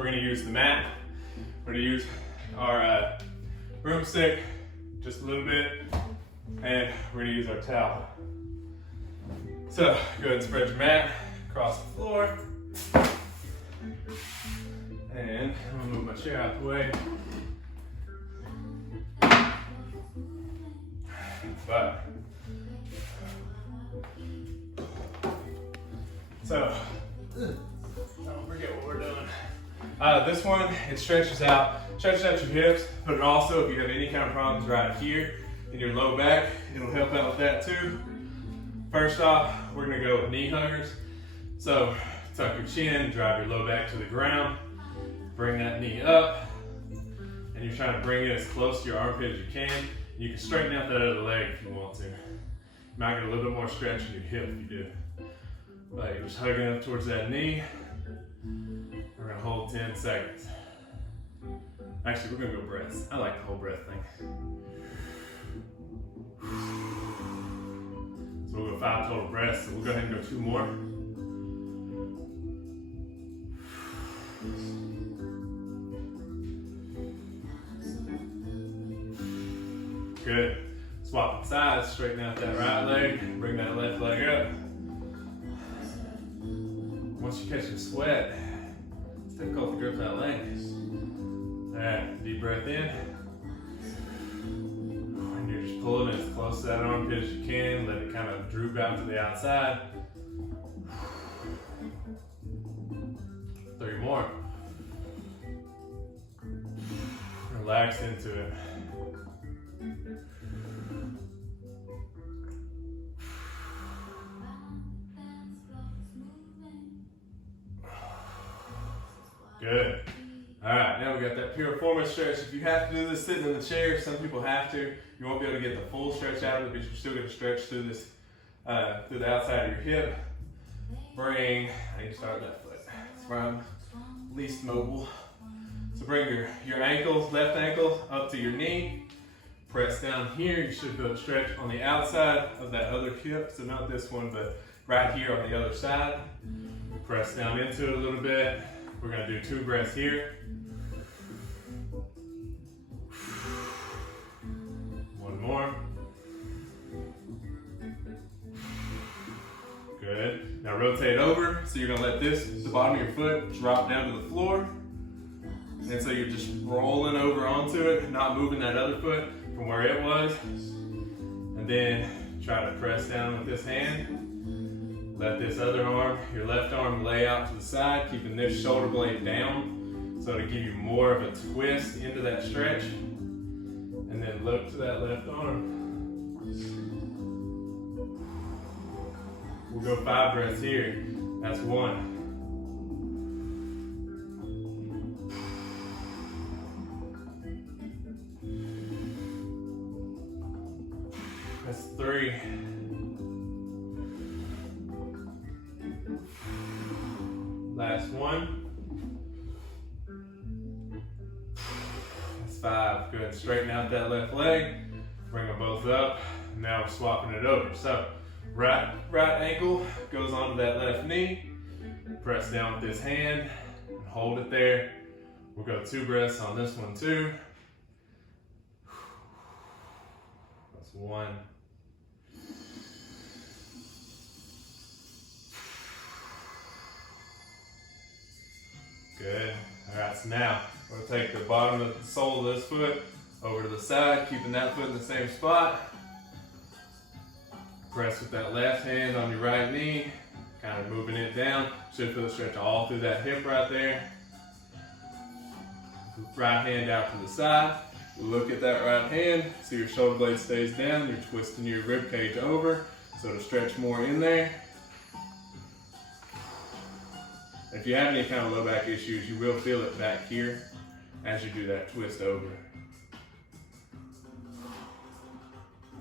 we're gonna use the mat. We're gonna use our broomstick, just a little bit, and we're gonna use our towel. So go ahead and spread your mat across the floor. And I'm gonna move my chair out the way. But, so, don't forget what we're doing. This one, it stretches out your hips, but it also, if you have any kind of problems right here in your low back, it'll help out with that too. First off, we're gonna go with knee huggers. So, tuck your chin, drive your low back to the ground, bring that knee up, and you're trying to bring it as close to your armpit as you can. You can straighten out that other leg if you want to. You might get a little bit more stretch in your hip if you do. But you're just hugging up towards that knee. We're gonna hold 10 seconds. Actually, we're gonna go breaths. I like the whole breath thing. So we'll go 5 total breaths. So we'll go ahead and go 2 more. Good. Swapping sides, straighten out that right leg, bring that left leg up. Once you catch some sweat, it's difficult to grip that leg. Alright, deep breath in. And you're just pulling it as close to that armpit as you can, let it kind of droop out to the outside. 3 more. Relax into it. Good. All right, now we got that piroformis stretch. If you have to do this sitting in the chair, some people have to. You won't be able to get the full stretch out of it, but you're still going to stretch through this, through the outside of your hip. I need to start that foot. That's where I'm least mobile. So bring your ankles, left ankle up to your knee. Press down here. You should feel a stretch on the outside of that other hip. So not this one, but right here on the other side. Press down into it a little bit. We're gonna do 2 breaths here. 1 more. Good. Now rotate over. So you're gonna let the bottom of your foot drop down to the floor. And so you're just rolling over onto it, not moving that other foot from where it was. And then try to press down with this hand. Let this other arm, your left arm, lay out to the side, keeping this shoulder blade down. So to give you more of a twist into that stretch. And then look to that left arm. We'll go 5 breaths here. That's 1. That's 3. Last 1. That's 5. Go ahead and straighten out that left leg. Bring them both up. Now we're swapping it over. So right ankle goes onto that left knee. Press down with this hand and hold it there. We'll go 2 breaths on this one too. That's 1. Good. All right, so now we'll take the bottom of the sole of this foot over to the side, keeping that foot in the same spot. Press with that left hand on your right knee, kind of moving it down. Should feel the stretch all through that hip right there. Right hand out to the side. Look at that right hand, so your shoulder blade stays down. You're twisting your rib cage over, so to stretch more in there. If you have any kind of low back issues, you will feel it back here as you do that twist over.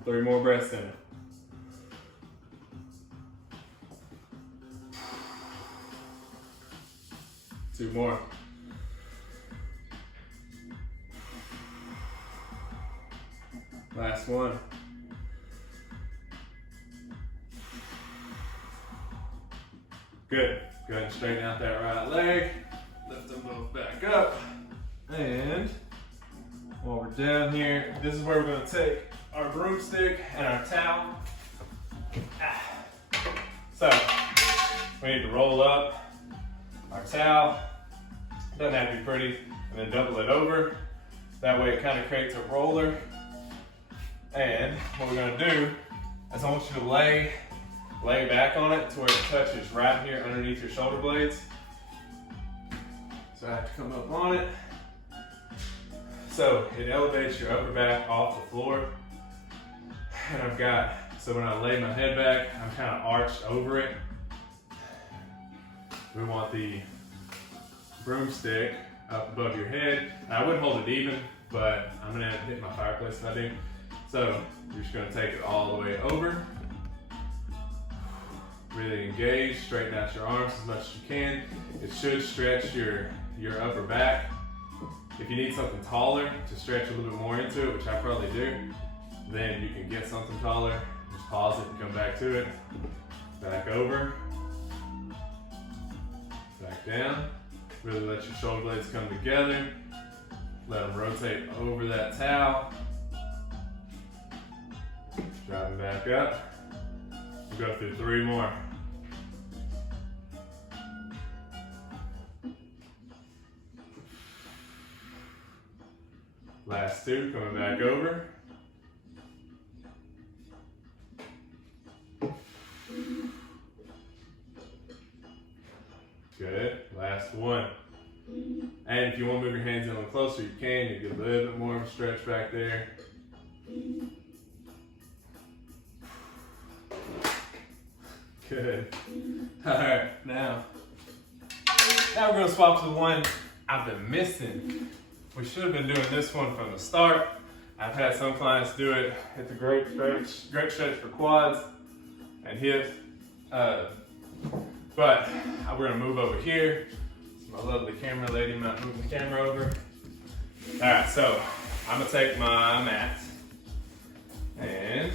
3 more breaths in it. Two more. Last one. Good. Go ahead and straighten out that right leg. Lift the them both back up. And while we're down here, this is where we're gonna take our broomstick and our towel. So we need to roll up our towel. Doesn't have to be pretty, and then double it over. That way it kind of creates a roller. And what we're gonna do is I want you to lay back on it to where it touches right here underneath your shoulder blades. So I have to come up on it. So it elevates your upper back off the floor. And so when I lay my head back, I'm kind of arched over it. We want the broomstick up above your head. Now, I wouldn't hold it even, but I'm gonna hit my fireplace if I do. So you're just gonna take it all the way over. Really engage, straighten out your arms as much as you can. It should stretch your upper back. If you need something taller to stretch a little bit more into it, which I probably do, then you can get something taller. Just pause it and come back to it. Back over. Back down. Really let your shoulder blades come together. Let them rotate over that towel. Drive them back up. We'll go through 3 more. Last 2, coming back over. Good, last 1. And if you want to move your hands in a little closer, you can. You get a little bit more of a stretch back there. Good. All right, now we're gonna swap to the one I've been missing. We should have been doing this one from the start. I've had some clients do it. It's a great stretch for quads and hips. But we're gonna move over here. My lovely camera lady might move the camera over. All right, so I'm gonna take my mat and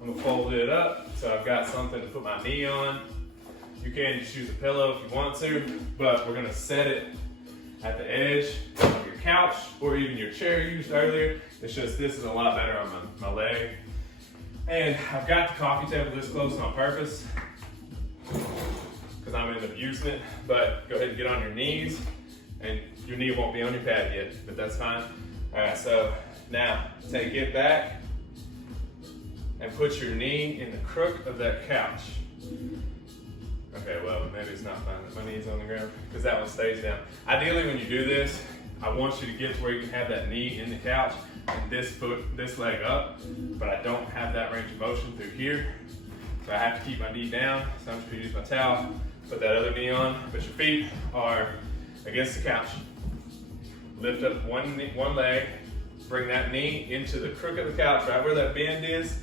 I'm gonna fold it up so I've got something to put my knee on. You can just use a pillow if you want to, but we're gonna set it at the edge of your couch or even your chair you used earlier. It's just this is a lot better on my leg. And I've got the coffee table this close on purpose because I'm end up using it, but go ahead and get on your knees, and your knee won't be on your pad yet, but that's fine. All right, so now take it back and put your knee in the crook of that couch. Okay, well, maybe it's not fine that my knee's on the ground because that one stays down. Ideally, when you do this, I want you to get to where you can have that knee in the couch and this leg up, but I don't have that range of motion through here. So I have to keep my knee down. So I'm just gonna use my towel, put that other knee on, but your feet are against the couch. Lift up one leg, bring that knee into the crook of the couch, right where that bend is.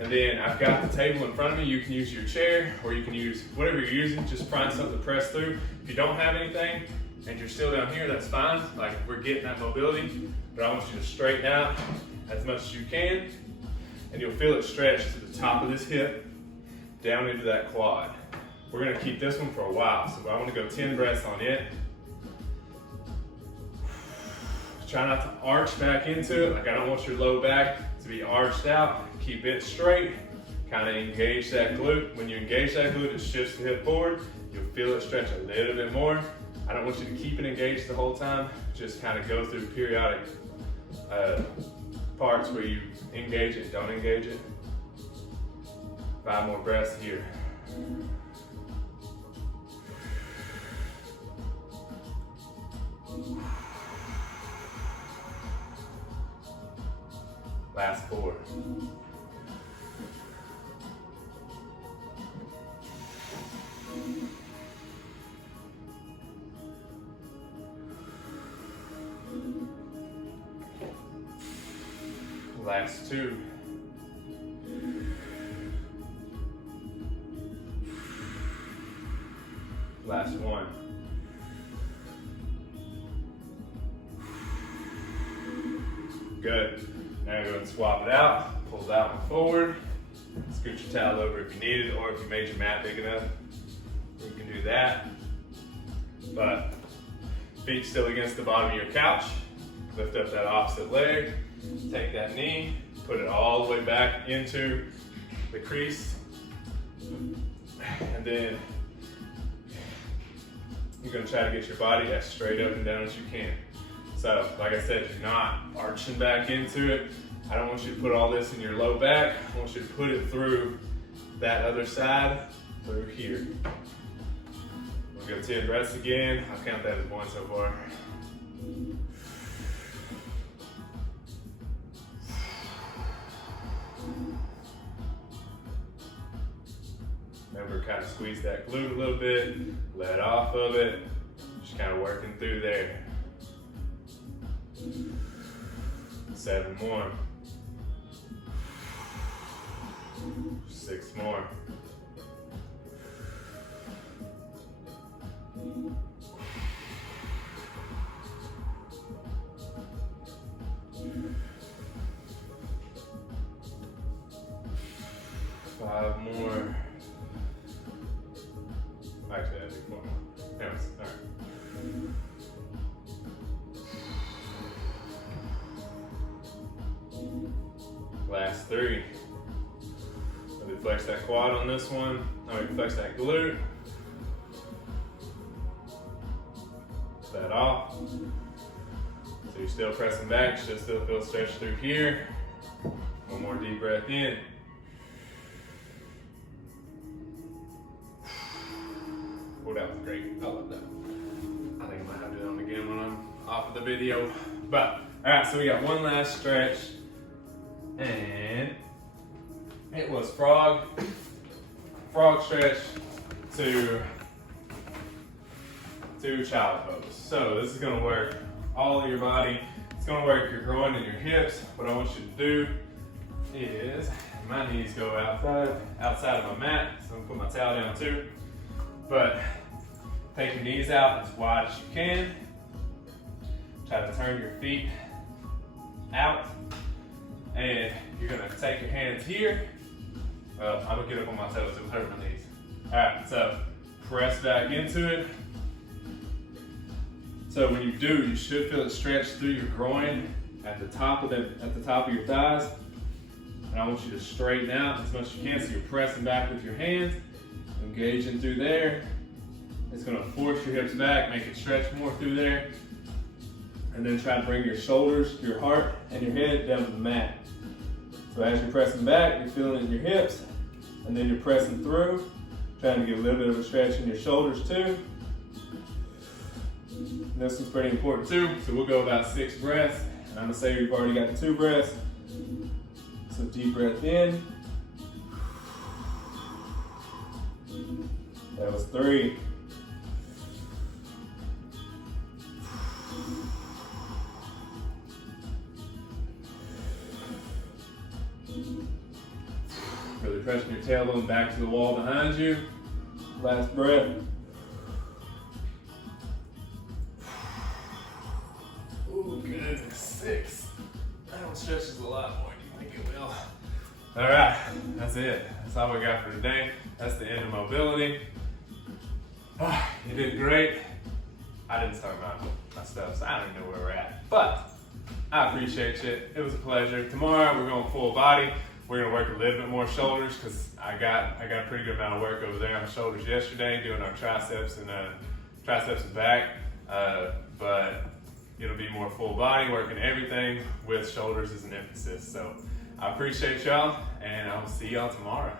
And then I've got the table in front of me. You can use your chair or you can use whatever you're using. Just find something to press through. If you don't have anything and you're still down here, that's fine. Like we're getting that mobility, but I want you to straighten out as much as you can and you'll feel it stretch to the top of this hip down into that quad. We're gonna keep this one for a while. So I wanna go 10 breaths on it. Try not to arch back into it. Like I don't want your low back to be arched out. Keep it straight. Kind of engage that glute. When you engage that glute, it shifts the hip forward. You'll feel it stretch a little bit more. I don't want you to keep it engaged the whole time. Just kind of go through periodic parts where you engage it, don't engage it. 5 more breaths here. Last 4. Last 2. Last 1. Good. Now go ahead and swap it out. Pull that one forward. Scoot your towel over if you need it, or if you made your mat big enough, you can do that. But Feet still against the bottom of your couch. Lift up that opposite leg. Take that knee, put it all the way back into the crease. And then you're gonna try to get your body as straight up and down as you can. So, like I said, you're not arching back into it. I don't want you to put all this in your low back. I want you to put it through that other side, through here. We'll go 10 breaths again. I'll count that as one so far. Remember, kind of squeeze that glute a little bit, let off of it, just kind of working through there. 7 more. 6 more. 5 more. Actually, I think 4 more. Anyways, all right. Last 3. Let me flex that quad on this one. Let me flex that glute. That off. So you're still pressing back, should still feel stretched through here. One more deep breath in. Oh, that was great. I love that. I think I might have to do that one again when I'm off of the video. But, all right, so we got one last stretch. And it was frog stretch to child pose. So this is gonna work all of your body. It's gonna work your groin and your hips. What I want you to do is, my knees go outside of my mat, so I'm gonna put my towel down too. But take your knees out as wide as you can. Try to turn your feet out. And you're gonna take your hands here. I'm gonna get up on my toes, it will hurt my knees. All right, so press back into it. So when you do, you should feel it stretch through your groin at the top of your thighs. And I want you to straighten out as much as you can. So you're pressing back with your hands, engaging through there. It's gonna force your hips back, make it stretch more through there. And then try to bring your shoulders, your heart, and your head down to the mat. So as you're pressing back, you're feeling it in your hips, and then you're pressing through, trying to get a little bit of a stretch in your shoulders too. And this one's pretty important too, so we'll go about 6 breaths. And I'm gonna say you've already got 2 breaths. So deep breath in. That was 3. Really pressing your tailbone back to the wall behind you. Last breath. Oh goodness, 6. That one stretches a lot more than you think it will. All right, that's it. That's all we got for today. That's the end of mobility. Oh, you did great. I didn't start my stuff, so I don't even know where we're at. But I appreciate you. It was a pleasure. Tomorrow we're going full body. We're gonna work a little bit more shoulders because I got a pretty good amount of work over there on shoulders yesterday, doing our triceps and back. But it'll be more full body, working everything with shoulders as an emphasis. So I appreciate y'all, and I'll see y'all tomorrow.